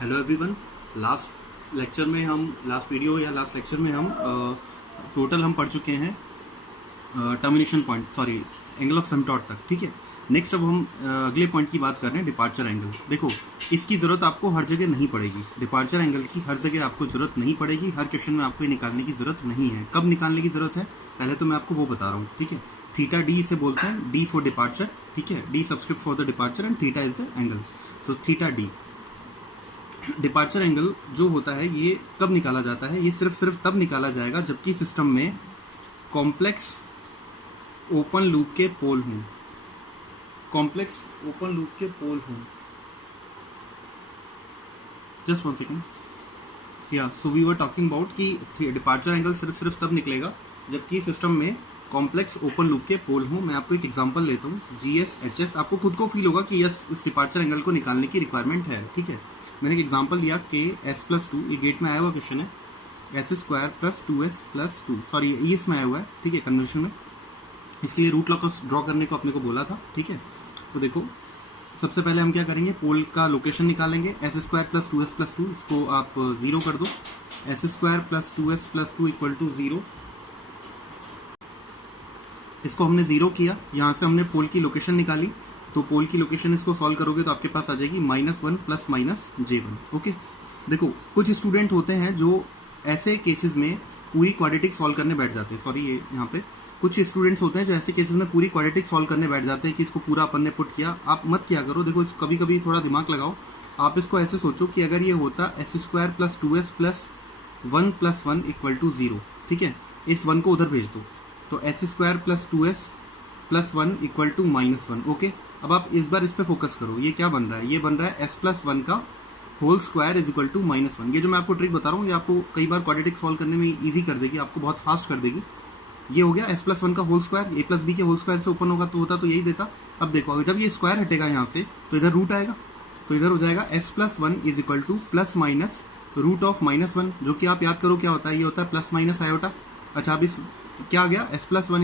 Hello everyone. Last video या last lecture में हम टोटल हम पढ़ चुके हैं टर्मिनेशन पॉइंट एंगल ऑफ सिम्टॉट तक। ठीक है, नेक्स्ट अब हम अगले पॉइंट की बात कर रहे हैं, डिपार्चर एंगल। देखो, इसकी ज़रूरत आपको हर जगह नहीं पड़ेगी। डिपार्चर एंगल की हर जगह आपको ज़रूरत नहीं पड़ेगी, हर क्वेश्चन में आपको ये निकालने की ज़रूरत नहीं है। कब निकालने की ज़रूरत है पहले तो मैं आपको वो बता रहा हूँ। ठीक है, थीटा डी इसे बोलते हैं, डी फॉर डिपार्चर। ठीक है, D subscript for the departure and theta is the angle. तो थीटा डी डिपार्चर एंगल जो होता है ये कब निकाला जाता है? ये सिर्फ तब निकाला जाएगा जबकि सिस्टम में कॉम्प्लेक्स ओपन लूप के पोल हों। कॉम्प्लेक्स ओपन लूप के पोल हों। Just 1 second. या so we were talking about कि डिपार्चर एंगल सिर्फ तब निकलेगा जबकि सिस्टम में कॉम्प्लेक्स ओपन लूप के पोल हों। मैं आपको एक एग्जांपल लेता हूँ, GS HS। आपको खुद को फील होगा कि यस, इस डिपार्चर एंगल को निकालने की रिक्वायरमेंट है। ठीक है, मैंने एक एग्जांपल लिया कि S+2, ये गेट में आया हुआ क्वेश्चन है, S² + 2S+2, सॉरी ये इसमें आया हुआ है। ठीक है, कन्वर्शन में इसके लिए रूट लॉकस ड्रॉ करने को अपने को बोला था। ठीक है, तो देखो सबसे पहले हम क्या करेंगे, पोल का लोकेशन निकालेंगे। S² + 2S+2, इसको आप 0 कर दो। S² + 2S+2 = 0। इसको हमने 0 किया, यहाँ से हमने पोल की लोकेशन निकाली। तो पोल की लोकेशन इसको सॉल्व करोगे तो आपके पास आ जाएगी -1 + -j1। ओके, देखो कुछ स्टूडेंट होते हैं जो ऐसे केसेस में पूरी क्वाड्रेटिक सॉल्व करने बैठ जाते हैं। सॉरी, ये यहाँ पे कुछ स्टूडेंट्स होते हैं जो ऐसे केसेस में पूरी क्वाड्रेटिक सॉल्व करने बैठ जाते हैं कि इसको पूरा अपन ने पुट किया। आप मत किया करो। देखो, कभी कभी थोड़ा दिमाग लगाओ। आप इसको ऐसे सोचो कि अगर ये होता S² + 2S + 1 + 1 = 0। ठीक है, इस 1 को उधर भेज दो तो S² + 2S + 1 = -1। ओके, अब आप इस बार इस पे फोकस करो। ये क्या बन रहा है? ये बन रहा है S+1 का होल स्क्वायर = -1। ये जो मैं आपको ट्रिक बता रहा हूँ ये आपको कई बार क्वाड्रेटिक सॉल्व करने में इजी कर देगी, आपको बहुत फास्ट कर देगी। ये हो गया S+1 का होल स्क्वायर। A + B के होल स्क्वायर से ओपन होगा तो होता तो यही देता। अब देखो, अगर जब ये स्क्वायर हटेगा यहाँ से तो इधर रूट आएगा, तो इधर हो जाएगा S+1 = ±√(-1), जो कि आप याद करो क्या होता है, ये होता है ± आयोटा। अच्छा, अब इस क्या आ गया, S+1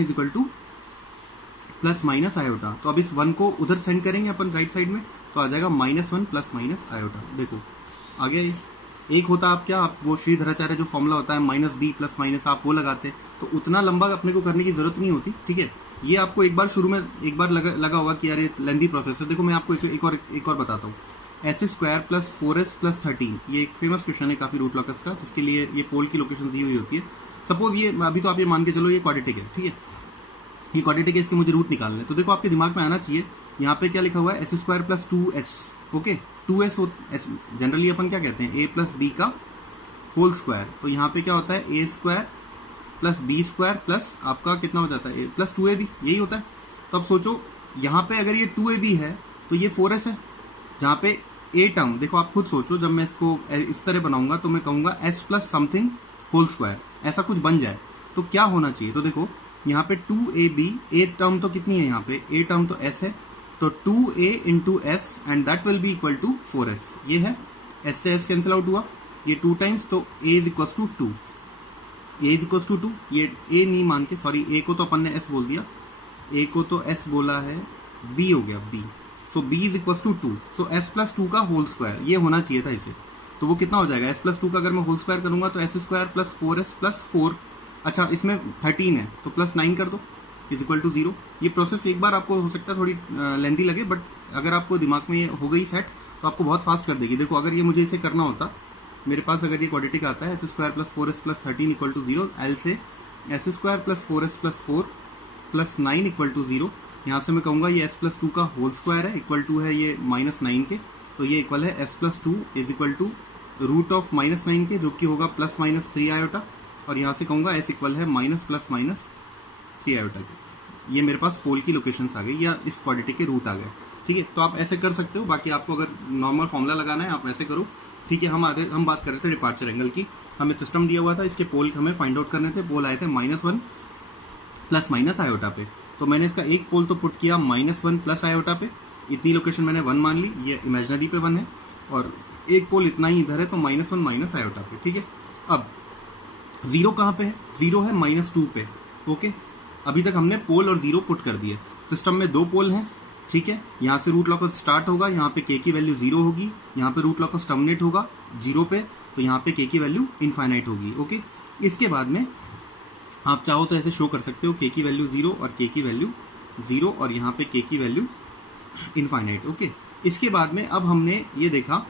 = ± आयोटा। तो अब इस 1 को उधर सेंड करेंगे अपन राइट साइड में, तो आ जाएगा -1 ± आयोटा। देखो आ गया। एक होता आप क्या, आप वो श्रीधराचार्य जो फॉर्मूला होता है -b +- आप वो लगाते, तो उतना लंबा अपने को करने की जरूरत नहीं होती। ठीक है, ये आपको एक बार शुरू में लगा होगा कि यार ये लेंदी प्रोसेस है। देखो मैं आपको एक और बताता हूँ। S² + 4S + 13, ये एक फेमस क्वेश्चन है काफी रूट लॉकस का, जिसके लिए ये पोल की लोकेशन दी हुई होती है। सपोज ये अभी तो आप ये मान के चलो ये क्वाड्रेटिक है। ठीक है, ये क्वाड्रेटिक है, इसके मुझे रूट निकालना है। तो देखो आपके दिमाग में आना चाहिए, यहाँ पे क्या लिखा हुआ है, S² + 2S। Okay, 2S generally अपन क्या कहते हैं, A + B का होल स्क्वायर। तो यहाँ पे क्या होता है, A² + B² प्लस आपका कितना हो जाता है, A + 2AB, यही होता है। तो अब सोचो, यहाँ पे अगर ये 2AB है तो ये 4S है, जहाँ पे A टर्म, देखो आप खुद सोचो, जब मैं इसको इस तरह बनाऊंगा तो मैं कहूंगा S + समथिंग होल स्क्वायर, ऐसा कुछ बन जाए तो क्या होना चाहिए। तो देखो यहाँ पे 2AB, A टर्म तो कितनी है, यहाँ पे A टर्म तो S है, तो 2A × S and that will be = 4S। ये है, S से S कैंसिल आउट हुआ, ये 2 टाइम्स, तो A = 2। A = 2, ये A नहीं मान के, सॉरी A को तो अपन ने S बोल दिया, A को तो S बोला है, B हो गया B। सो B = 2, सो S+2 का होल स्क्वायर, ये होना चाहिए था इसे। तो वो कितना हो जाएगा, S+2 का अगर मैं होल स्क्वायर करूंगा तो S² + 4S + 4। अच्छा, इसमें 13 है तो +9 कर दो = 0। ये प्रोसेस एक बार आपको हो सकता है थोड़ी लेंथी लगे, बट अगर आपको दिमाग में ये हो गई सेट तो आपको बहुत फास्ट कर देगी। देखो, अगर ये मुझे इसे करना होता, मेरे पास अगर ये क्वाड्रेटिक आता है, S² + 4S + 13 = 0, एल से S² + 4S + 4 + 9 = 0। यहाँ से मैं कहूँगा ये S+2 का होल स्क्वायर है, = है ये -9 के, तो ये इक्वल है S+2 = √(-9) के, जो कि होगा ±3 आयोटा। और यहाँ से कहूँगा S = है -+-3 आयोटा के। ये मेरे पास पोल की लोकेशंस आ गई, या इस क्वाड्रेटिक के रूट आ गए। ठीक है, तो आप ऐसे कर सकते हो। बाकी आपको अगर नॉर्मल फॉर्मूला लगाना है आप ऐसे करो। ठीक है, हम बात कर रहे थे डिपार्चर एंगल की। हमें सिस्टम दिया हुआ था, इसके पोल हमें फाइंड आउट करने थे। पोल आए थे -1 ± आयोटा पे, तो मैंने इसका एक पोल तो पुट किया -1 + आयोटा पे, इतनी लोकेशन मैंने 1 मान ली, ये इमेजिनरी पे 1 है, और एक पोल इतना ही इधर है, तो -1 - आयोटा पे। ठीक है, अब 0 कहाँ पे है, 0 है -2 पे। ओके, अभी तक हमने पोल और 0 पुट कर दिए। सिस्टम में 2 पोल हैं, ठीक है, यहाँ से रूट लॉकस स्टार्ट होगा, यहाँ पे के की वैल्यू 0 होगी, यहाँ पे रूट लॉकस टर्मिनेट होगा 0 पे, तो यहाँ पे के की वैल्यू इनफाइनाइट होगी। ओके, इसके बाद में आप चाहो तो ऐसे शो कर सकते हो के की वैल्यू 0 और के की वैल्यू 0 और यहाँ पे के की वैल्यू इनफाइनाइट। ओके, इसके बाद में अब हमने ये देखा,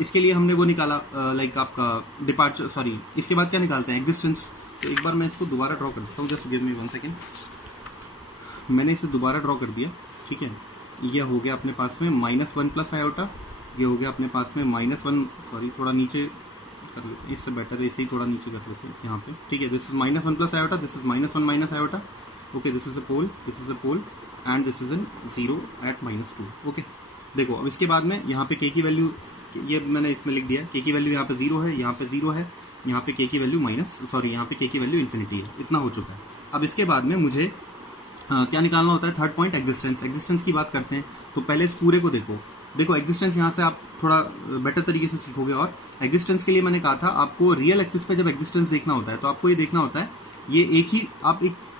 इसके लिए हमने वो निकाला लाइक आपका डिपार्चर, सॉरी इसके बाद क्या निकालते हैं, एग्जिस्टेंस। तो एक बार मैं इसको दोबारा ड्रॉ कर देता हूँ, जस्ट गिव मी 1 सेकेंड। मैंने इसे दोबारा ड्रॉ कर दिया, ठीक है। ये हो गया अपने पास में -1 प्लस आयोटा, ये हो गया अपने पास में -1, सॉरी थोड़ा नीचे कर लेते, इससे बेटर है इसे ही थोड़ा नीचे कर लेते हैं यहाँ पे, ठीक है। This is -1 plus iota, this is -1 minus iota. Okay, this is a pole, this is a pole and this is an 0 at -2। Okay, देखो अब इसके बाद में यहाँ पे के की वैल्यू, ये मैंने इसमें लिख दिया, के की वैल्यू यहाँ पे 0 है, यहाँ पे 0 है, यहाँ पे के की वैल्यू यहाँ पे के की वैल्यू इन्फिनिटी है। इतना हो चुका है। अब इसके बाद में मुझे क्या निकालना होता है, थर्ड पॉइंट एग्जिस्टेंस। एग्जिस्टेंस की बात करते हैं, तो पहले इस पूरे को देखो एग्जिस्टेंस यहाँ से आप थोड़ा बेटर तरीके से सीखोगे। और एग्जिस्टेंस के लिए मैंने कहा था आपको रियल एक्सिस पे जब एग्जिस्टेंस देखना होता है तो आपको ये देखना होता है, ये एक ही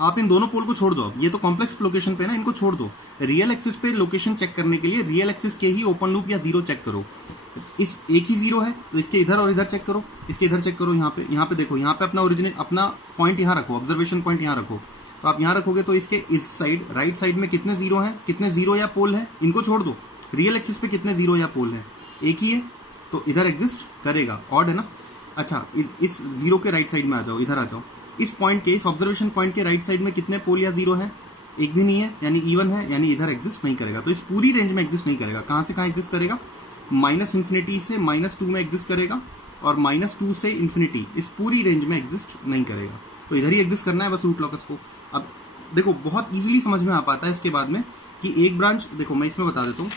आप इन दोनों पोल को छोड़ दो, अब ये तो कॉम्प्लेक्स लोकेशन पे ना, इनको छोड़ दो। रियल एक्सिस पे लोकेशन चेक करने के लिए रियल एक्सिस के ही ओपन लूप या 0 चेक करो। इस एक ही 0 है तो इसके इधर और इधर चेक करो, इसके इधर चेक करो, यहाँ पे देखो, यहाँ पे अपना पॉइंट यहाँ रखो, ऑब्जर्वेशन पॉइंट यहाँ रखो। तो आप यहाँ रखोगे तो इसके इस साइड राइट साइड में कितने 0 हैं, कितने 0 या पोल हैं, इनको छोड़ दो। रियल एक्सिस पे कितने 0 या पोल हैं, एक ही है, तो इधर एग्जिस्ट करेगा, ऑड है ना। अच्छा, इस 0 के राइट साइड में आ जाओ, इधर आ जाओ। इस पॉइंट के, इस ऑब्जर्वेशन पॉइंट के राइट साइड में कितने पोल या 0 है, एक भी नहीं है, यानी इवन है, यानी इधर एग्जिस्ट नहीं करेगा। तो इस पूरी रेंज में एग्जिस्ट नहीं करेगा। कहाँ से कहाँ एग्जिस्ट करेगा, -इन्फिनिटी से -2 में एग्जिस्ट करेगा, और -2 से इन्फिनिटी, इस पूरी रेंज में एग्जिस्ट नहीं करेगा। तो इधर ही एग्जिस्ट करना है बस रूट लॉकस को। अब देखो बहुत इजीली समझ में आ पाता है इसके बाद में कि एक ब्रांच, देखो मैं इसमें बता देता हूँ,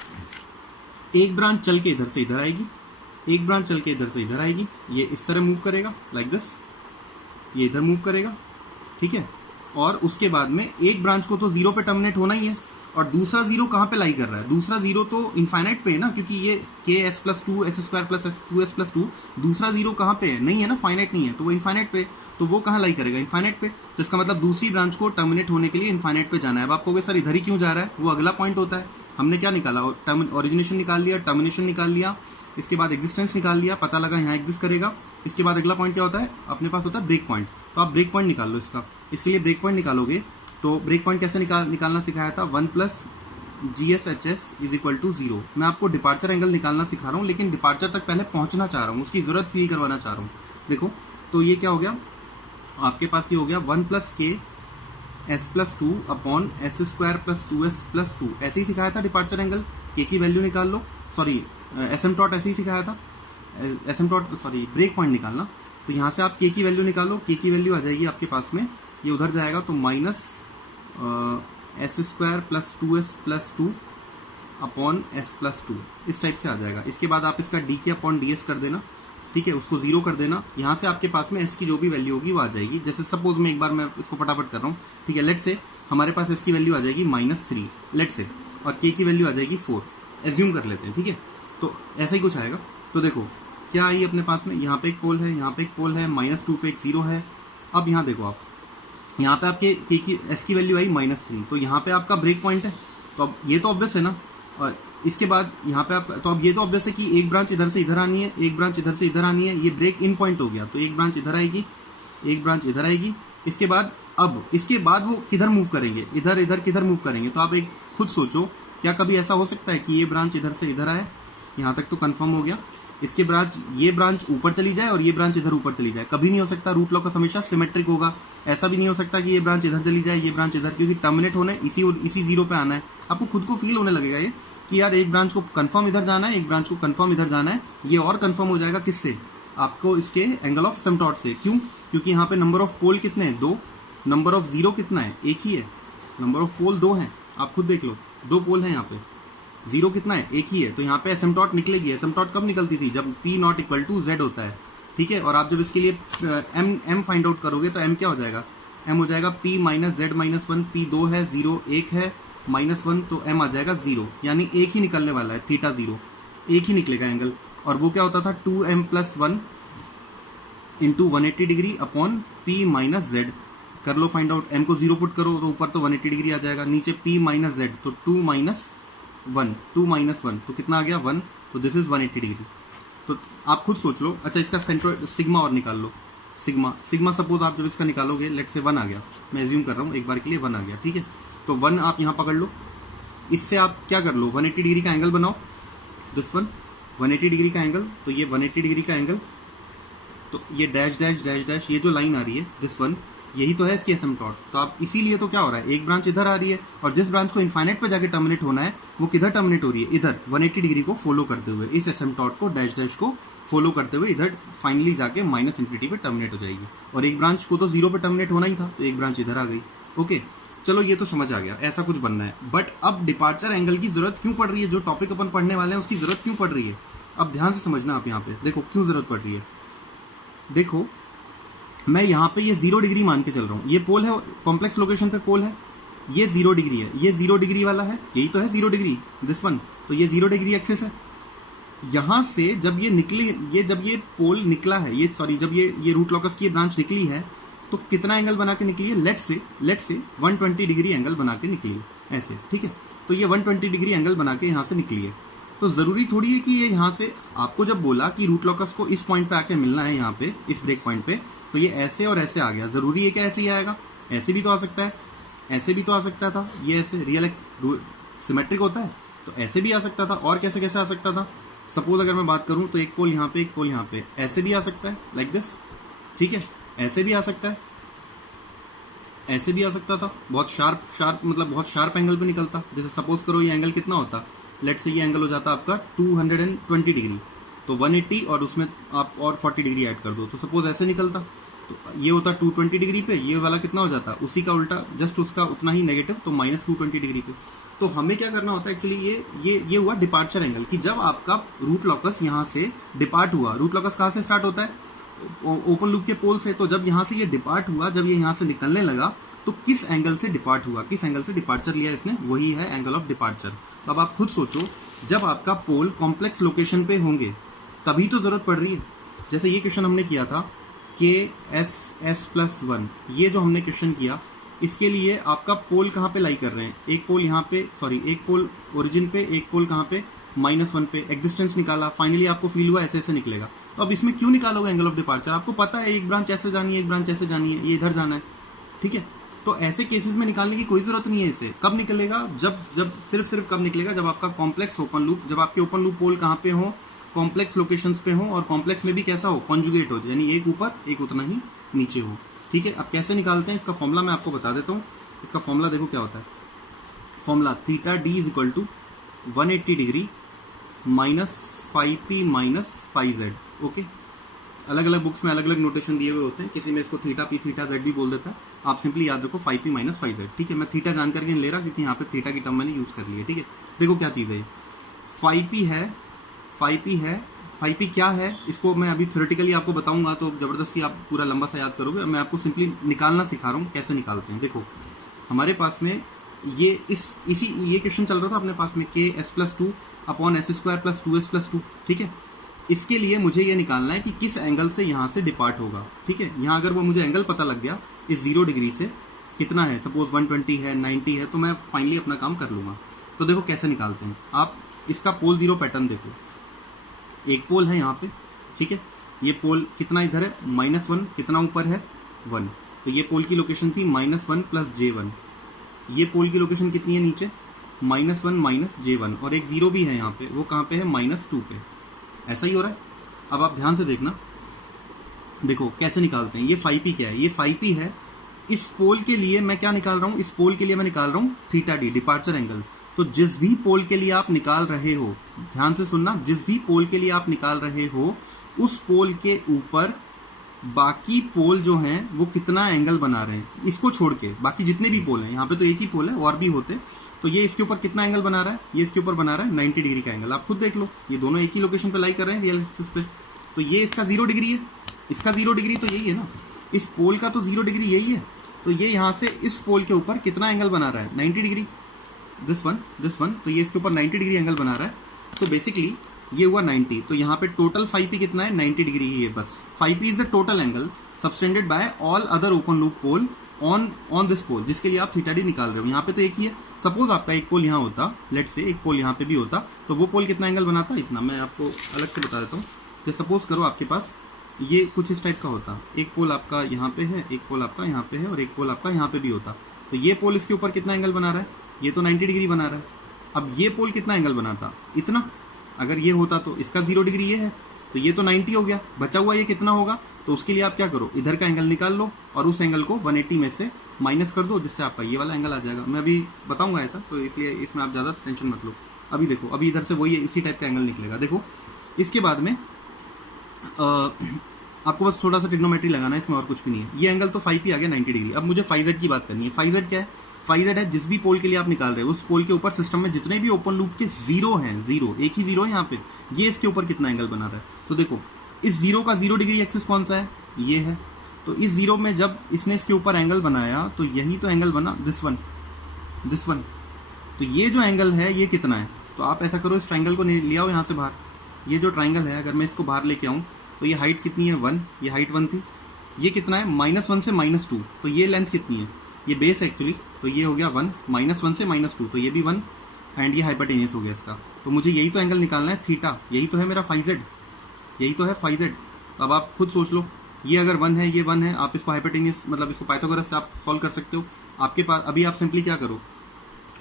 एक ब्रांच चल के इधर से इधर आएगी, एक ब्रांच चल के इधर से इधर आएगी, ये इस तरह मूव करेगा लाइक दिस, ये इधर मूव करेगा, ठीक है। और उसके बाद में एक ब्रांच को तो 0 पे टर्मिनेट होना ही है, और दूसरा 0 कहाँ पे लाई कर रहा है, दूसरा 0 तो इनफाइनाइट पे है ना, क्योंकि ये ks+2 s² + 2s+2, दूसरा 0 कहाँ पे है, नहीं है ना, फाइनाइट नहीं है, तो वो इनफाइनाइट पे, तो वो कहाँ लाई करेगा, इनफाइनाइट पे। तो इसका मतलब दूसरी ब्रांच को टर्मिनेट होने के लिए इनफाइनाइट पे जाना है। अब आप कहोगे सर इधर ही क्यों जा रहा है, वो अगला पॉइंट होता है। हमने क्या निकाला, ओरिजिनेशन निकाल लिया, टर्मिनेशन निकाल लिया, इसके बाद एग्जिस्टेंस निकाल लिया, पता लगा यहाँ एग्जिस्ट करेगा। इसके बाद अगला पॉइंट क्या होता है, अपने पास होता है ब्रेक पॉइंट। तो आप ब्रेक पॉइंट निकाल लो इसका। इसके लिए ब्रेक पॉइंट निकालोगे तो ब्रेक पॉइंट कैसे निकालना सिखाया था, 1 + GSHS = 0। मैं आपको डिपार्चर एंगल निकालना सिखा रहा हूँ, लेकिन डिपार्चर तक पहले पहुंचना चाह रहा हूँ, उसकी जरूरत फील करवाना चाह रहा हूँ। देखो तो ये क्या हो गया, आपके पास ये हो गया 1 + k s+2 upon s² + 2s+2। ऐसे ही सिखाया था डिपार्चर एंगल, के की वैल्यू निकाल लो, सॉरी एसिम्पटोट ऐसे ही सिखाया था, एसिम्पटोट सॉरी ब्रेक पॉइंट निकालना। तो यहाँ से आप के की वैल्यू निकालो, के की वैल्यू आ जाएगी आपके पास में, ये उधर जाएगा तो -s² + 2s+2 अपॉन s+2, इस टाइप से आ जाएगा। इसके बाद आप इसका dk अपॉन ds कर देना, ठीक है, उसको 0 कर देना। यहाँ से आपके पास में s की जो भी वैल्यू होगी वो आ जाएगी। जैसे सपोज में एक बार मैं इसको फटाफट कर रहा हूँ, ठीक है, लेट से हमारे पास s की वैल्यू आ जाएगी -3 लेट से, और k की वैल्यू आ जाएगी 4, एज्यूम कर लेते हैं, ठीक है। तो ऐसा ही कुछ आएगा। तो देखो क्या आई अपने पास में, यहाँ पे एक पोल है, यहाँ पे एक पोल है, -2 पे एक 0 है। अब यहाँ देखो आप, यहाँ पे आपके s की वैल्यू आई -3, तो यहाँ पे आपका ब्रेक पॉइंट है। तो अब ये तो ऑब्वियस है ना, और इसके बाद यहाँ पे आप, तो अब ये तो ऑब्वियस है कि एक ब्रांच इधर से इधर आनी है, एक ब्रांच इधर से इधर आनी है, ये ब्रेक इन पॉइंट हो गया। तो एक ब्रांच इधर आएगी, एक ब्रांच इधर आएगी। इसके बाद अब इसके बाद वो किधर मूव करेंगे, इधर इधर किधर मूव करेंगे। तो आप एक खुद सोचो, क्या कभी ऐसा हो सकता है कि ये ब्रांच इधर से इधर आए, यहाँ तक तो कंफर्म हो गया। इसके ब्रांच, ये ब्रांच ऊपर चली जाए और ये ब्रांच इधर ऊपर चली जाए, कभी नहीं हो सकता। रूट लॉकस हमेशा सिमेट्रिक होगा। ऐसा भी नहीं हो सकता कि ये ब्रांच इधर चली जाए, ये ब्रांच इधर, क्योंकि टर्मिनेट होने इसी 0 पे आना है। आपको खुद को फील होने लगेगा ये कि यार एक ब्रांच को कंफर्म इधर जाना है, एक ब्रांच को कंफर्म इधर जाना है। ये और कंफर्म हो जाएगा किससे, आपको इसके एंगल ऑफ एसिम्पटोट से। क्यों, क्योंकि यहाँ पे नंबर ऑफ पोल कितने हैं, 2, नंबर ऑफ 0 कितना है, एक ही है, नंबर ऑफ पोल 2 है। आप खुद देख लो, 2 पोल है यहाँ पे, 0 कितना है, एक ही है। तो यहाँ पे एसिम्पटोट निकलेगी। एसिम्पटोट कब निकलती थी, जब p ≠ = z होता है, ठीक है। और आप जब इसके लिए m फाइंड आउट करोगे तो m क्या हो जाएगा, m हो जाएगा p - z - 1, p 2 है, 0 1 है, -1, तो m आ जाएगा 0, यानी एक ही निकलने वाला है, थीटा 0, एक ही निकलेगा एंगल। और वो क्या होता था, 2m + 1 × 180 degree upon p - z। कर लो फाइंड आउट, m को 0 पुट करो तो ऊपर तो 180 डिग्री आ जाएगा, नीचे p - z, तो 2 - 1, 2 माइनस 1 तो कितना आ गया 1, तो दिस इज 180 डिग्री। तो आप खुद सोच लो। अच्छा, इसका सेंटर सिग्मा और निकाल लो। सिग्मा सपोज आप जब इसका निकालोगे, लेट से 1 आ गया, मैं एज्यूम कर रहा हूँ एक बार के लिए 1 आ गया, ठीक है। तो 1 आप यहाँ पकड़ लो, इससे आप क्या कर लो, 180 डिग्री का एंगल बनाओ, दिस वन 180 डिग्री का एंगल, तो ये 180 डिग्री का एंगल, तो ये डैश डैश डैश डैश ये जो लाइन आ रही है दिस वन, यही तो है इसकी एसिम्पटोट। तो आप इसीलिए तो क्या हो रहा है, एक ब्रांच इधर आ रही है और जिस ब्रांच को इनफाइनाइट पे जाके टर्मिनेट होना है वो किधर टर्मिनेट हो रही है, इधर 180 डिग्री को फॉलो करते हुए, इस एसिम्पटोट को डैश डैश को फॉलो करते हुए इधर फाइनली जाके माइनस इन्फिनिटी पे टर्मिनेट हो जाएगी। और एक ब्रांच को तो 0 पे टर्मिनेट होना ही था, तो एक ब्रांच इधर आ गई। ओके, चलो ये तो समझ आ गया, ऐसा कुछ बनना है। बट अब डिपार्चर एंगल की जरूरत क्यों पड़ रही है, जो टॉपिक अपन पढ़ने वाले हैं उसकी जरूरत क्यों पड़ रही है, अब ध्यान से समझना आप यहाँ पे। देखो क्यों जरूरत पड़ रही है, देखो मैं यहाँ पे ये 0 डिग्री मान के चल रहा हूँ, ये पोल है, कॉम्प्लेक्स लोकेशन पे पोल है, ये 0 डिग्री है, ये 0 डिग्री वाला है, यही तो है 0 डिग्री दिस वन, तो ये 0 डिग्री एक्सिस है। यहाँ से जब ये निकली, ये जब ये पोल निकला है, ये सॉरी जब ये रूट लॉकस की ब्रांच निकली है तो कितना एंगल बना के निकली है, लेट से 120 डिग्री एंगल बना के निकली है ऐसे, ठीक है। तो ये 120 डिग्री एंगल बना के यहाँ से निकली है। तो जरूरी थोड़ी है कि ये यहाँ से, आपको जब बोला कि रूट लॉकस को इस पॉइंट पे आके मिलना है, यहाँ पे इस ब्रेक पॉइंट पे, तो ये ऐसे और ऐसे आ गया, जरूरी है कि ऐसे ही आएगा, ऐसे भी तो आ सकता है, ऐसे भी तो आ सकता था, ये ऐसे रियल सिमेट्रिक होता है तो ऐसे भी आ सकता था, और कैसे कैसे आ सकता था। सपोज अगर मैं बात करूं तो एक पोल यहाँ पे, एक पोल यहाँ पे, ऐसे भी आ सकता है लाइक दिस, ठीक है, ऐसे भी आ सकता है, ऐसे भी आ सकता था, बहुत शार्प मतलब बहुत शार्प एंगल पे निकलता। जैसे सपोज करो ये एंगल कितना होता, लेट से ये एंगल हो जाता आपका 220 डिग्री, तो 180 और उसमें आप और 40 डिग्री ऐड कर दो, तो सपोज ऐसे निकलता, तो ये होता 220 डिग्री पे, ये वाला कितना हो जाता, उसी का उल्टा, जस्ट उसका उतना ही नेगेटिव, तो माइनस 220 डिग्री पे। तो हमें क्या करना होता है एक्चुअली, ये हुआ डिपार्चर एंगल, कि जब आपका रूट लॉकस यहाँ से डिपार्ट हुआ, रूट लॉकस कहाँ से स्टार्ट होता है, ओपन लूप के पोल से, तो जब यहाँ से ये डिपार्ट हुआ, जब ये यहाँ से निकलने लगा, तो किस एंगल से डिपार्ट हुआ, किस एंगल से डिपार्चर लिया इसने, वही है एंगल ऑफ डिपार्चर। तो अब आप खुद सोचो, जब आपका पोल कॉम्प्लेक्स लोकेशन पे होंगे तभी तो जरूरत पड़ रही है। जैसे ये क्वेश्चन हमने किया था के एस प्लस 1, ये जो हमने क्वेश्चन किया, इसके लिए आपका पोल कहाँ पे लाई कर रहे हैं, एक पोल यहाँ पे, सॉरी एक पोल ओरिजिन पे, एक पोल कहाँ पे -1 पे, एग्जिस्टेंस निकाला, फाइनली आपको फील हुआ ऐसे ऐसे निकलेगा। तो अब इसमें क्यों निकालोगे एंगल ऑफ डिपार्चर, आपको पता है एक ब्रांच ऐसे जानी है, एक ब्रांच ऐसे जानी है, ये इधर जाना है, ठीक है। तो ऐसे केसेस में निकालने की कोई जरूरत नहीं है इसे। कब निकलेगा, जब सिर्फ कब निकलेगा, जब आपका कॉम्प्लेक्स ओपन लूप, जब आपके ओपन लूप पोल कहाँ पे हो, कॉम्प्लेक्स लोकेशंस पे हो, और कॉम्प्लेक्स में भी कैसा हो, कॉन्जुगेट हो, यानी एक ऊपर एक उतना ही नीचे हो, ठीक है। अब कैसे निकालते हैं, इसका फॉर्मूला मैं आपको बता देता हूँ। इसका फॉर्मूला देखो क्या होता है, formula theta d is equal to 180 degree minus 5p minus 5z। Okay, अलग अलग बुक्स में अलग अलग नोटेशन दिए हुए होते हैं, किसी में इसको थीटा पी थीटा जेड भी बोल देता है, आप सिंपली याद रखो 5p माइनस 5z, ठीक है। मैं थीटा जान करके ले रहा क्योंकि यहाँ पे थीटा की टर्म मैंने यूज कर ली है, ठीक है। देखो क्या चीज़ है, 5p है, 5p क्या है, इसको मैं अभी थ्योरेटिकली आपको बताऊंगा, तो जबरदस्ती आप पूरा लंबा सा याद करोगे। मैं आपको सिंपली निकालना सिखा रहा हूँ कैसे निकालते हैं। देखो हमारे पास में ये ये क्वेश्चन चल रहा था अपने पास में, के S plus 2 upon S square plus 2s plus 2, ठीक है। इसके लिए मुझे ये निकालना है कि किस एंगल से यहाँ से डिपार्ट होगा, ठीक है। यहाँ अगर वो मुझे एंगल पता लग गया इस 0 डिग्री से कितना है, सपोज 120 है, 90 है, तो मैं फाइनली अपना काम कर लूँगा। तो देखो कैसे निकालते हैं, आप इसका पोल 0 पैटर्न देखो, एक पोल है यहाँ पे, ठीक है। ये पोल कितना इधर है, -1, कितना ऊपर है 1, तो ये पोल की लोकेशन थी -1 प्लस J1। ये पोल की लोकेशन कितनी है नीचे, -1 माइनस J1, और एक 0 भी है यहाँ पे, वो कहाँ पे है, -2 पे। ऐसा ही हो रहा है। अब आप ध्यान से देखना, देखो कैसे निकालते हैं। ये 5p क्या है, ये 5p है। इस पोल के लिए मैं क्या निकाल रहा हूँ, इस पोल के लिए मैं निकाल रहा हूँ थीटा डी, डिपार्चर एंगल। तो जिस भी पोल के लिए आप निकाल रहे हो, ध्यान से सुनना, जिस भी पोल के लिए आप निकाल रहे हो, उस पोल के ऊपर बाकी पोल जो हैं वो कितना एंगल बना रहे हैं, इसको छोड़ के बाकी जितने भी पोल हैं, यहाँ पे तो एक ही पोल है, और भी होते, तो ये इसके ऊपर कितना एंगल बना रहा है, ये इसके ऊपर बना रहा है 90 डिग्री का एंगल। आप खुद देख लो, ये दोनों एक ही लोकेशन पे लाई कर रहे हैं रियल एक्सिस पे, तो ये इसका 0 डिग्री है, इसका 0 डिग्री तो यही है ना, इस पोल का तो 0 डिग्री यही है। तो ये यहाँ से इस पोल के ऊपर कितना एंगल बना रहा है, 90 डिग्री, दिस वन, तो ये इसके ऊपर 90 डिग्री एंगल बना रहा है। तो बेसिकली ये हुआ 90, तो यहाँ पे टोटल 5p कितना है, 90 डिग्री ही है बस। 5p is the total angle subtended by all other open loop pole on this pole, जिसके लिए आप थीटा डी निकाल रहे हो। यहाँ पे तो एक ही है, सपोज आपका एक पोल यहाँ होता, लेट से एक पोल यहाँ पे भी होता, तो वो पोल कितना एंगल बनाता? इतना। मैं आपको अलग से बता देता हूँ कि सपोज करो आपके पास ये कुछ इस टाइप का होता, एक पोल आपका यहाँ पे है, एक पोल आपका यहाँ पे है, और एक पोल आपका यहाँ पे भी होता, तो ये पोल इसके ऊपर कितना एंगल बना रहा है? ये तो 90 डिग्री बना रहा है। अब ये पोल कितना एंगल बनाता? इतना। अगर ये होता तो इसका 0 डिग्री ये है, तो ये तो 90 हो गया, बचा हुआ ये कितना होगा? तो उसके लिए आप क्या करो, इधर का एंगल निकाल लो और उस एंगल को 180 में से माइनस कर दो, जिससे आपका ये वाला एंगल आ जाएगा। मैं अभी बताऊंगा ऐसा, तो इसलिए इसमें आप ज़्यादा टेंशन मत लो। अभी देखो, अभी इधर से वही इसी टाइप का एंगल निकलेगा। देखो इसके बाद में आपको बस थोड़ा सा ट्रिग्नोमेट्री लगाना है, इसमें और कुछ भी नहीं है। ये एंगल तो फाई पी आ गया 90 डिग्री। अब मुझे फाई जेड की बात करनी है। फाई जेड क्या है? फाई जेड है जिस भी पोल के लिए आप निकाल रहे हो, उस पोल के ऊपर सिस्टम में जितने भी ओपन लूप के जीरो हैं, जीरो, एक ही जीरो है यहाँ पे, ये इसके ऊपर कितना एंगल बना रहा है। तो देखो इस जीरो का 0 डिग्री एक्सिस कौन सा है? ये है। तो इस जीरो में जब इसने इसके ऊपर एंगल बनाया तो यही तो एंगल बना, दिस वन, दिस वन। तो ये जो एंगल है ये कितना है? तो आप ऐसा करो, इस ट्राइंगल को ले आओ यहाँ से बाहर। ये जो ट्राइंगल है, अगर मैं इसको बाहर लेके आऊँ तो ये हाइट कितनी है? 1, ये हाइट 1 थी। ये कितना है? -1 से -2। तो ये लेंथ कितनी है? ये बेस है एक्चुअली, तो ये हो गया 1, -1 से -2, तो ये भी 1, एंड ये हाइपोटेनियस हो गया इसका। तो मुझे यही तो एंगल निकालना है, थीटा। यही तो है मेरा फाई जेड, यही तो है फाई जेड। अब आप खुद सोच लो, ये अगर 1 है, ये 1 है, आप इसको हाइपोटेनियस मतलब इसको पाइथागोरस से आप सॉल्व कर सकते हो। आपके पास अभी आप सिंपली क्या करो,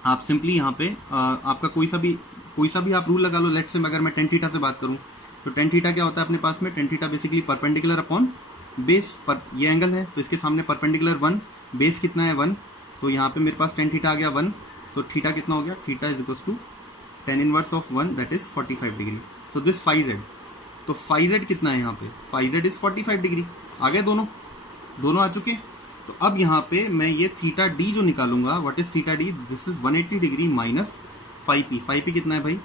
आप सिंपली यहाँ पे आपका कोई सा भी आप रूल लगा लो। लेट से अगर मैं टेन थीटा से बात करूँ तो टेन थीटा क्या होता है अपने पास में? Tan theta basically perpendicular upon base पर, ये एंगल है तो इसके सामने परपेंडिकुलर 1, बेस कितना है? 1, तो यहाँ पे मेरे पास टेन थीटा आ गया 1, तो थीटा कितना हो गया? Theta is equal to tan inverse of 1, that is 45 degree. तो दिस फाई जेड, तो फाई जेड कितना है यहाँ पे? Phi Z is 45 degree. आ गए दोनों आ चुके। तो अब यहाँ पे मैं ये थीटा डी जो निकालूंगा, what is theta d? This is 180 degree minus phi p. Phi p कितना है भाई?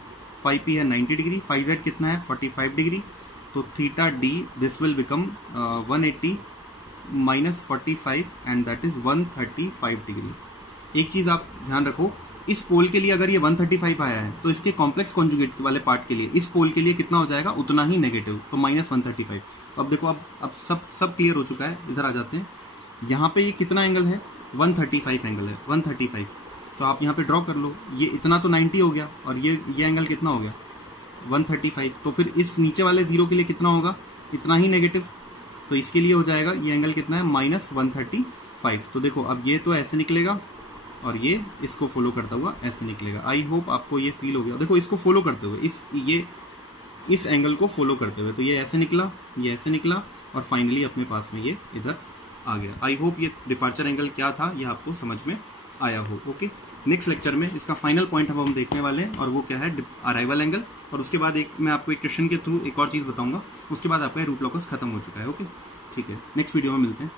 फाई पी है 90 डिग्री, फाई जेड कितना है? 45 डिग्री। तो theta d this will become 180 minus 45 and that is 135 degree. एक चीज आप ध्यान रखो, इस पोल के लिए अगर ये 135 आया है तो इसके कॉम्प्लेक्स कॉन्जुगेट वाले पार्ट के लिए इस पोल के लिए कितना हो जाएगा? उतना ही नेगेटिव, तो -135। अब देखो, अब सब क्लियर हो चुका है। इधर आ जाते हैं। यहाँ पे ये कितना एंगल है? 135 एंगल है, 135। तो आप यहाँ पे ड्रॉ कर लो, ये इतना तो 90 हो गया, और ये एंगल कितना हो गया? 135। तो फिर इस नीचे वाले जीरो के लिए कितना होगा? इतना ही नेगेटिव। तो इसके लिए हो जाएगा ये एंगल कितना है? -135। तो देखो अब ये तो ऐसे निकलेगा और ये इसको फॉलो करता हुआ ऐसे निकलेगा। आई होप आपको ये फील हो गया। देखो इसको फॉलो करते हुए, इस एंगल को फॉलो करते हुए, तो ये ऐसे निकला, ये ऐसे निकला, और फाइनली अपने पास में ये इधर आ गया। आई होप ये डिपार्चर एंगल क्या था ये आपको समझ में आया हो। ओके, नेक्स्ट लेक्चर में इसका फाइनल पॉइंट हम देखने वाले हैं, और वो क्या है? Arrival angle. और उसके बाद मैं आपको एक क्वेश्चन के थ्रू एक और चीज़ बताऊंगा। उसके बाद आपका रूट लॉकस खत्म हो चुका है। ओके, ठीक है, नेक्स्ट वीडियो में मिलते हैं।